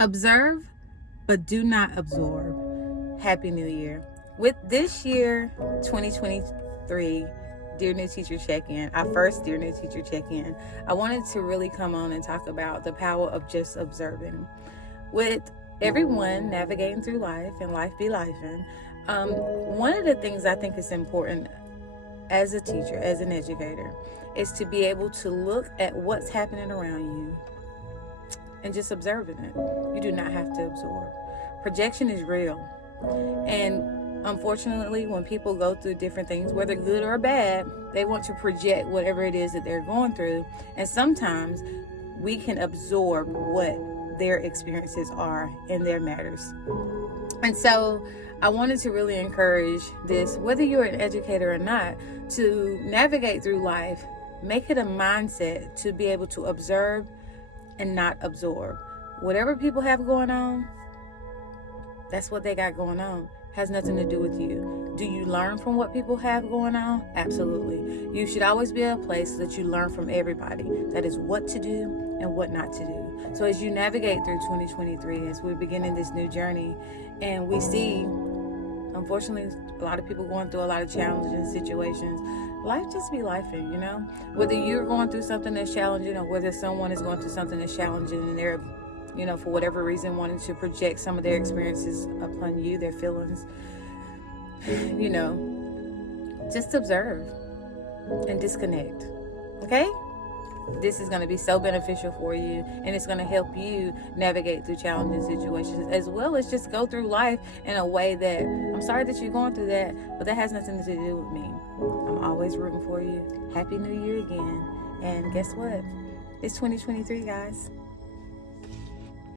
Observe, but do not absorb. Happy New Year. With this year, 2023, Dear New Teacher Check-In, our first Dear New Teacher Check-In, I wanted to really come on and talk about the power of just observing. With everyone navigating through life and life be lifing, one of the things I think is important as a teacher, as an educator, is to be able to look at what's happening around you and just observing it. You do not have to absorb. Projection is real. And unfortunately, when people go through different things, whether good or bad, they want to project whatever it is that they're going through. And sometimes we can absorb what their experiences are in their matters. And so I wanted to really encourage this, whether you're an educator or not, to navigate through life, make it a mindset to be able to observe and not absorb. Whatever people have going on, that's what they got going on. Has nothing to do with you. Do you learn from what people have going on? Absolutely. You should always be in a place that you learn from everybody. That is what to do and what not to do. So as you navigate through 2023, as we're beginning this new journey, and we see, unfortunately, a lot of people going through a lot of challenging situations, life just be lifing, whether you're going through something that's challenging or whether someone is going through something that's challenging and they're, for whatever reason, wanting to project some of their experiences upon you, their feelings, just observe and disconnect. Okay? This is going to be so beneficial for you, and it's going to help you navigate through challenging situations, as well as just go through life in a way that, I'm sorry that you're going through that, but that has nothing to do with me. I'm always rooting for you. Happy New Year again. And guess what? It's 2023, guys.